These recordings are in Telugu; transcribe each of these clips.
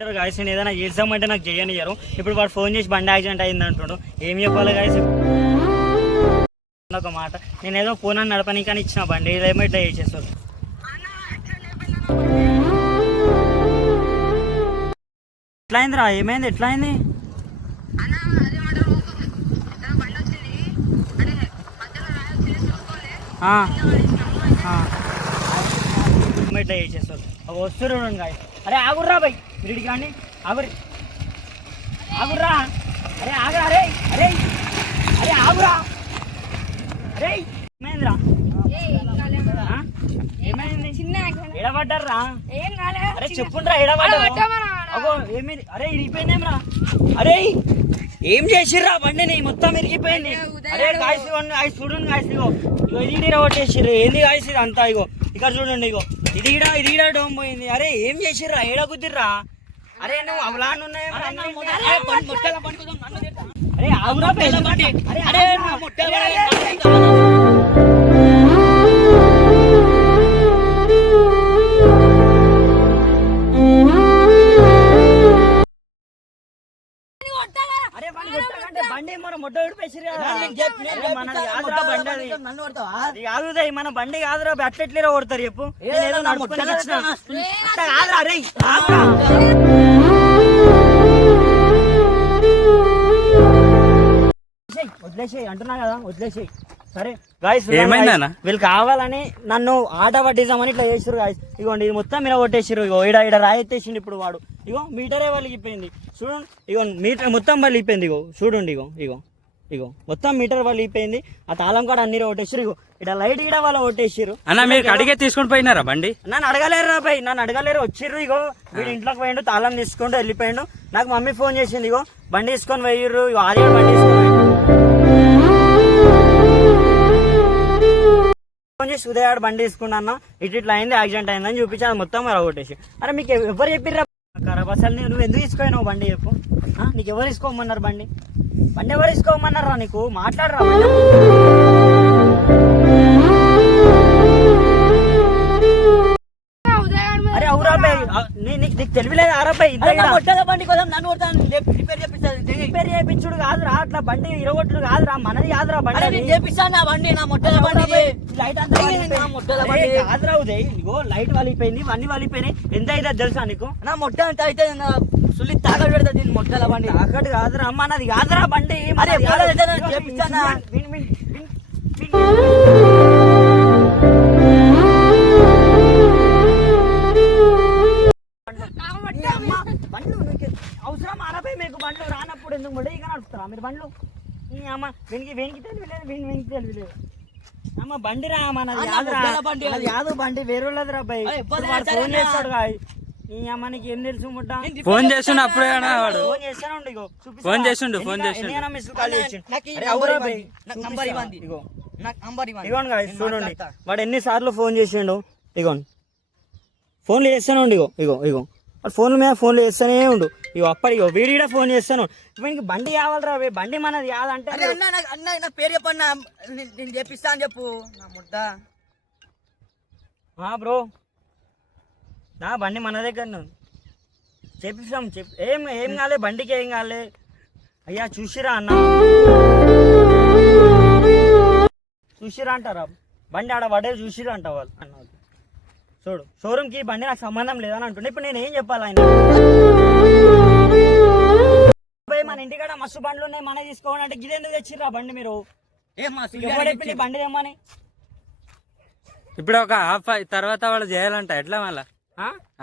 గాయస్ నేను ఏదైనా చేద్దామంటే నాకు చేయనియరు. ఇప్పుడు వాడు ఫోన్ చేసి బండి యాక్సిడెంట్ అయింది అంటున్నాడు. ఏం చెప్పాలి గాయస్? ఒక మాట, నేను ఏదో ఫోన్ అని నడపని కానీ ఇచ్చిన బండి ఏమో ఇట్లా చేసేస్తారు. ఎట్లా అయిందిరా? ఏమైంది? ఎట్లా అయింది? ఇట్లా చేసేస్తారు. వస్తురు గాయ. అరే ఆగుర్రా బై, వీడికి కానీ ఆగురి, ఆగుర్రా. అరే ఆగురా. అరే అరే అరే ఆగురా. అరే ఏమైందిరా? ఏమైంది? ఎడబడ్డారా? అరే చెప్పుండ్రా ఎడబడ్డా. అగో ఏమైంది? అరే ఇరిగిపోయిందేమ్రా. అరే ఏం చేసిర్రా బండిని? మొత్తం ఇరిగిపోయింది. అరే గాయస్ గాయస్ చూడండి గాయస్, ఇగో ఇగో ఇది కొట్టేసిర్రు. ఏంది గాయస్ ఇది అంతా? ఇగో ఇక్కడ చూడండి, ఇగో ఇది ఈడ డోమ్ పోయింది. అరే ఏం చేసిర్రా? ఏడ కుదిర్రా? అరే నువ్వు అవలాన్ ఉన్నాయి. అరే ఆగురా. అరే బండి మన మొట్ట కాదు, మన బండి కాదురా. అట్లెట్లేరా కొడతారు చెప్పు? ఏదో నడుపుకొని వదిలేసేయి అంటున్నా కదా, వదిలేసేయి. సరే గాయస్, వీళ్ళు కావాలని నన్ను ఆట పట్టిద్దామని ఇట్లా చేసిరు గాయస్. ఇగోండి ఇది మొత్తం మీద కొట్టేసిరు. ఇగో ఈడ రాయెత్తేసిండు ఇప్పుడు వాడు. ఇగో మీటరే వలిగిపోయింది చూడండి. ఇగో మీటర్ మొత్తం వలిగిపోయింది. ఇగో చూడండి, ఇగో ఇగో ఇగో మొత్తం మీటర్ వలిగిపోయింది. ఆ తాళం కాడ అన్ని కొట్టేసారు. ఇగో ఇక్కడ లైట్ కూడా వాళ్ళు కొట్టేసారు. అన్న మీరు అడిగే తీసుకుని పోయినారా బండి? నన్ను అడగలేరు రా భయ్, నన్ను అడగలేరు. వచ్చిర్రు. ఇగో వీడు ఇంట్లోకి పోయిండు, తాళం తీసుకుంటూ వెళ్ళిపోయిండు. నాకు మమ్మీ ఫోన్ చేసింది. ఇగో బండి తీసుకొని పోయిర్రు. ఇగో ఆది బండి తీసుకొని ఫోన్ చేసి ఉదయాడు బండి తీసుకున్నా, ఇట్లా అయింది, యాక్సిడెంట్ అయిందని చూపించి అది మొత్తం కొట్టేసి. అరే మీకు ఎవరు చెప్పిర్రా ఖరాబ్? అసలు నువ్వు ఎందుకు తీసుకోయినావు బండి చెప్పు? నీకు ఎవరు తీసుకోమన్నారు బండి? బండి ఎవరు తీసుకోమన్నారా? నీకు మాట్లాడరా? అరే అవురా బాయ్, నీకు తెలివిలేదు ఆరాబాయ్. బండి కోసం నన్ను రిపేర్ చేయించుడు కాదురా, అట్లా బండి ఇరగొట్టుడు కాదురా, మనది కాదురా బండి. చేపిస్తాను నా బండి, నా మొట్టల బండి లైట్ అంతా కాదురా ఉదయ్. ఇగో లైట్ వలిపోయింది, ఇవన్నీ వలిపోయినాయి. ఎంత అయితే తెలుసా నీకు? నా మొట్ట అంత అయితే సుల్లి తాకట్టు పెడతా దీన్ని మొట్టల బండి. తాకట్టు కాదురా అమ్మ, నాది కాదురా బండి. చేపిస్తానా? అవసరం ఆరపై మీకు బండ్లు రానప్పుడు ఎందుకు పడే ఇక నడుపుతారా మీరు బండ్లు? అమ్మ వెనికి తెలియలేదు, వెనికి తెలియలేదు. అమ్మ బండి రా, మనది యాదు బండి వేరే రా బాయ్. ఫోన్ చేస్తాడు ఈ అమ్మకి ఏం తెలుసు ముట్ట? ఫోన్ చేస్తుండు అప్పుడే ఫోన్ చేస్తాను. ఇగో ఫోన్ చేస్తుండు మిస్ కాల్ చూడండి వాడు ఎన్నిసార్లు ఫోన్ చేసిండు. ఇగోండి ఫోన్లు చేస్తూనే ఉండు. ఇగో ఇగో ఇగో ఫోన్ల మీద ఫోన్లు చేస్తూనే ఉండు. ఇగో అప్పటి ఇగో వీడి కూడా ఫోన్ చేస్తాను. ఇప్పుడు బండి కావాలరా, బండి మనది కాదంటే అన్న పేరు చెప్పన్నా, నేను చెప్పిస్తా అని చెప్పు. నా ముద్ద బ్రో, నా బండి మన దగ్గర చెప్పిస్తాం. ఏం కాలే, బండికి ఏం కాలే. అయ్యా చూసిరా అన్న, చూసిరా అంటారా? బండి ఆడ పడే చూసిరా అంట వాళ్ళు అన్నారు. చూడు షోరూమ్కి బండి నాకు సంబంధం లేదని అంటుండే. ఇప్పుడు నేను ఏం చెప్పాలి ఆయన? మన ఇంటికాడ మస్తు బండ్లు ఉన్నాయి, మన తీసుకోవాలంటే గిది ఎందుకు తెచ్చిర్రా బండి మీరు? చెప్పింది బండి తెమ్మని. ఇప్పుడు ఒక హాఫ్ తర్వాత వాళ్ళు చేయాలంట. ఎట్లా మళ్ళా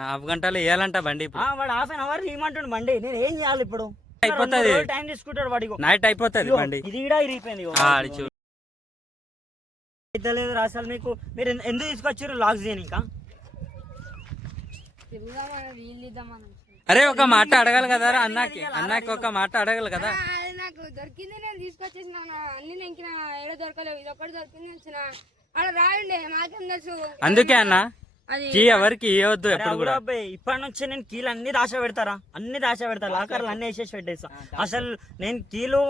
హాఫ్ గంటలో వేయాలంట బండి. వాడు హాఫ్ అన్ అవర్ ఇవ్వమంటుండు బండి. నేను ఏం చేయాలి ఇప్పుడు? అయిపోతుంది, టైం తీసుకుంటాడు వాడికి. నైట్ అయిపోతుంది బండి. ఇది కూడా ఇరిగిపోయింది. అయితే లేదు అసలు మీకు. మీరు ఎందుకు తీసుకొచ్చారు లాక్స్ చేయని? ఇంకా అరే ఒక మాట అడగాలి కదా అన్నకి, అన్నకి ఒక మాట అడగాలి కదా. నాకు దొరికింది, నేను తీసుకొచ్చేసిన. అన్ని నెంకిన ఏడ దొరకలేవు, ఇది ఒకటి దొరికింది వచ్చిన. అక్కడ రాయండి, మాకేం తెలుసు. అందుకే అన్న కీ ఎవరికి ఇవ్వద్దు ఎప్పుడు కూడా. ఇప్పటి నుంచి నేను కీలు అన్ని దాచ పెడతారా? అన్ని దాచ పెడతా, లాకర్లు అన్ని వేసేసి పెట్టేస్తా. అసలు నేను కీలు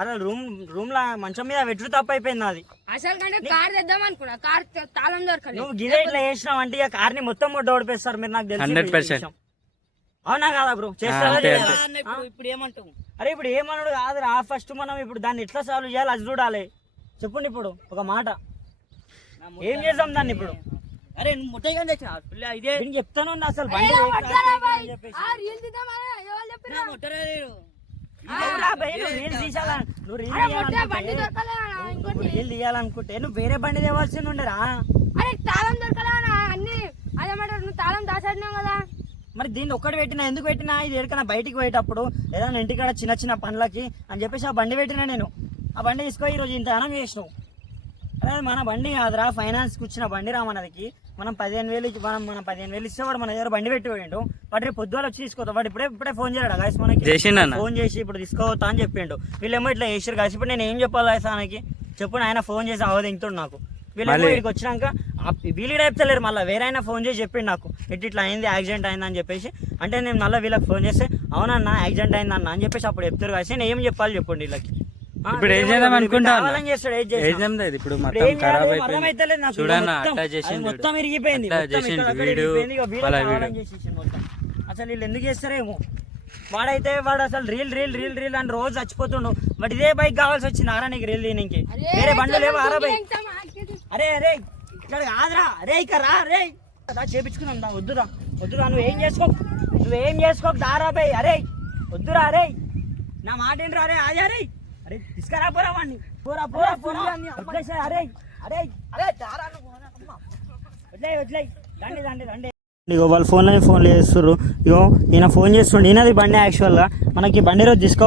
అలా రూమ్ లా మంచం మీద వెట్లు తప్ప అయిపోయింది అది. అసలు కంటే కార్ తెద్దాం అనుకున్నా, కార్ తాళం దొరకలేదు. నువ్వు గిదే ఇట్లా చేసినావు అంటే ఇక కార్ ని మొత్తం ఓడిపేస్తారు మీరు. నాకు తెలుసు 100%. అవునా కాదా బ్రో చేస్తారా అంతే, చేయరా? అంతే. ఇప్పుడు ఏమంటావు? అరే ఇప్పుడు ఏమన్నాడు కాదురా ఫస్ట్ మనం ఇప్పుడు దాన్ని ఎట్లా సాల్వ్ చేయాలి అది చూడాలి. చెప్పండి ఇప్పుడు ఒక మాట ఏం చేద్దాం దాన్ని ఇప్పుడు. అరే నువ్వు ముట్టగా తెచ్చిన ఇదే నేను చెప్తాను అసలు ఏ, బండి కొట్టారా బాయ్? ఆ రీల్ తీద్దామని ఎవరు చెప్పిర్రు? ముట్టరా లేడు. అవురా బై, నువ్వు రీల్ తీసాలా? నువ్వు రీల్ అరే మొట్ట బండి తీయాలనుకుంటే దొరకలే అన్న, ఇంకోటి. రీల్ తీయాలనుకుంటే నువ్వు వేరే బండి తేవాల్సి ఉండరా. అరే తాళం దొరకలే అన్న, అన్ని అదేమంటారు నువ్వు తాళం దాచాడినావు కదా. మరి దీన్ని ఒక్కటి పెట్టినా ఎందుకు పెట్టినా ఇది ఎక్కడికైనా బయటికి పోయేటప్పుడు ఏదైనా ఇంటికాడ చిన్న చిన్న పనులకి అని చెప్పేసి ఆ బండి పెట్టినా నేను. ఆ బండి తీసుకో ఈరోజు ఇంత అనం చేసినావు. అదే మన బండి కాదురా, ఫైనాన్స్కి వచ్చిన బండి రా మనకి. మనం 15,000 మనం 15,000 ఇస్తే వాడు మన దగ్గర బండి పెట్టి పోయిండు. వాడు రేపు పొద్దుగాల వచ్చి తీసుకోతా. వాడు ఇప్పుడే ఫోన్ చేయడా గాయస్ మనకి చేసిండన్న. ఫోన్ చేసి ఇప్పుడు తీసుకోవద్దా అని చెప్పిండు. వీళ్ళేమో ఇట్లా చేసారు గాయస్. ఇప్పుడు నేను ఏం చెప్పాలి గాయస్ ఆయనకి చెప్పు. ఆయన ఫోన్ చేసి అవదింటుడు నాకు. వీళ్ళేమో ఇక్కడికి వచ్చినాక వీళ్ళు చెప్తలేరు, మళ్ళీ వేరే ఆయన ఫోన్ చేసి చెప్పిండు నాకు ఇట్లా అయింది, యాక్సిడెంట్ అయింది అని చెప్పేసి. అంటే నేను మళ్ళీ వీళ్ళకి ఫోన్ చేస్తే అవునన్నా యాక్సిడెంట్ అయిందన్న అని చెప్పేసి అప్పుడు చెప్తారు గాయస్. నేను ఏం చెప్పాలి చెప్పండి వీళ్ళకి. ఇప్పుడు ఏం చేద్దాం అనుకుంటా చేస్తాడు ఏం లేదు ఇప్పుడు మొత్తం ఖరాబ్ అయిపోయింది చూడన్న. అట్టా చేసిండు మొత్తం ఇరిగిపోయింది. అట్టా చేసిండు వీడు వాళ్ళ వీడు. అసలు వీళ్ళు ఎందుకు చేస్తారేమో. వాడు అసలు రీల్ రీల్ రీల్ రీల్ అని రోజు చచ్చిపోతుండు. బట్ ఇదే బైక్ కావాల్సి వచ్చింది ఆరా నీకు రీల్ తీయడానికి. వేరే బండ్లు లేవు ఆరా బైక్. అరే అరే ఇక్కడ కాదురా, అరే ఇక్కడ రా, అరే చేపించుకుందాం దా. వద్దురా నువ్వేం చేసుకోకు దారా బై. అరే వద్దురా, అరే నా మాట ఏంటి అరే అదే. అరే తీసుకురా పోరా వాడిని, పోరా వదిలేసే. అరే అరే అరే వదిలే దండి. ఇగో వాళ్ళు ఫోన్లో చేస్తుర్రు. ఇగో ఈయన ఫోన్ చేస్తుండే. ఈయనది బండి యాక్చువల్గా మనకి బండి రోజు తీసుకో